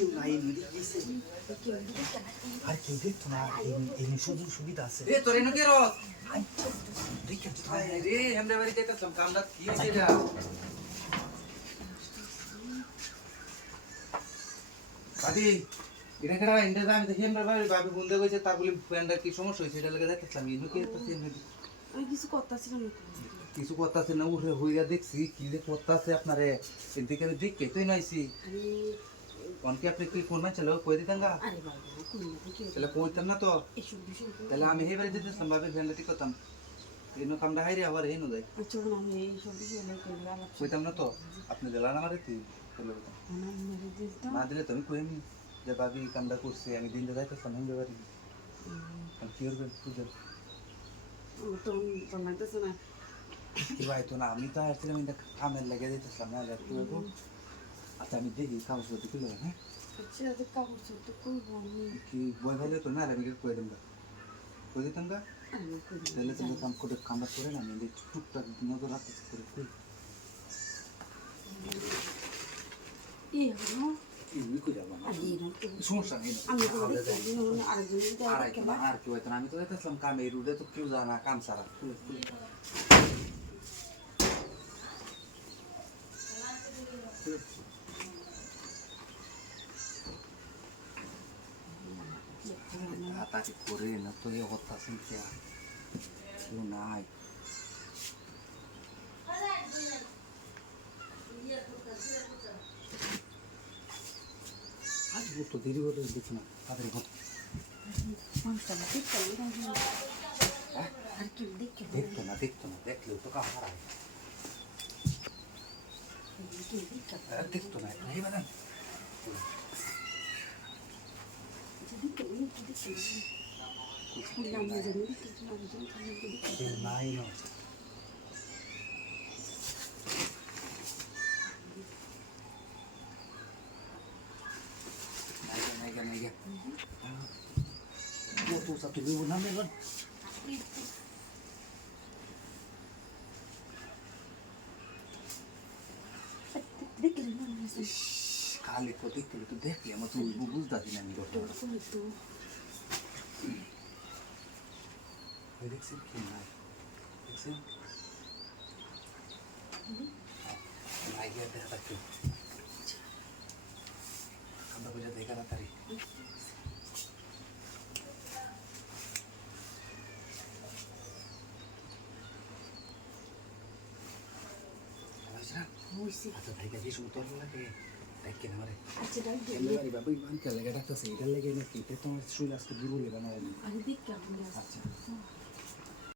কেউ নাই নদী গেছে আর কেউ দেখতো না এই সুযোগ সুবিধা আছে এ তোর এনে কে রস দেখে তো রে আমরা বাড়ি যাইতাম কামটা কি হইছে এটা দাদি এটা কেডা ইন্ডা আমি দেখি আমরা বাড়ি বাবু বন্ধে কইছে তার বলি ফ্রেন্ডার কি সমস্যা হইছে এটা লাগা যাইতাম এনে কে তাছে আমি কিছু করতেছিলাম কিছু করতেছে না উঠে হইয়া দেখছি কি যে করতেছে আপনারে এদিকে আমি দেখে তুই নাইছি অনকে আপনি কি কোন মান চালাও কই দিতাম গা আরে বাবা কোন কি তাহলে কইতাম না তো এসব বিষয় তাহলে আমি হে বাড়ি যেতাম ভাবে ফ্রেন্ডার ঠিক করতাম এনো কামটা হাইরে আবার হেনো যাই চলুন আমি এইসব বিষয় নিয়ে কইলাম আলাপ কইতাম না তো আপনি দিলা না মারে তুই তাহলে বলতাম আমার মেরে দিতাম না দিলে তুমি কইনি যে ভাবি কামটা করছে আমি দিনটা যাইতাম হেন বাড়ি আমি কি করবেন বুঝলেন তো লাগতেছে না কি ভাই তো না আমি তো আসছিলাম এটা কামের লেগে যাইতেছিলাম না একটু আচ্ছা আমি দেখি কাগজ করতে কি হ্যাঁ আচ্ছা তো কাগজ তো করবো আমি কি বই ভাইলে তো না আমি কই দিতাম কই দিতাম গা তাহলে তুমি কাম করে কামটা করে না আমি টুকটাক নজর রাখতে করে কই এই হলো কি কই যাব না আরে এরকম তো সমস্যা নেই আমি তো দেখি আরেকজন আর কি হইতো না আমি তো যাইতেছিলাম কামে এই রুটে তো কেউ জানা কাম সারা তাকে করে না তো এ হত্যা শুনছে কেউ নাই আজ তো দেরি হতে দেখছি না তাদের দেখতো না দেখলেও তো কাম হারায় দেখতো না এই বাদাম নাই না tuh satu ribu enam kan kali kau itu deh ya mau tuh bubus dah di nami dokter Edik sih gimana? Edik sih lagi ada lagi kamu boleh dekar tadi আচ্ছা ভাই কাছে সুতর লাগে দেখে না রে আচ্ছা ডাক দে এমনি বাবা ইমান কে লাগা ডাকতেছে এটা লাগে না কি তোমার শুই আজকে দুরু লেবা না আরে দেখ কেমন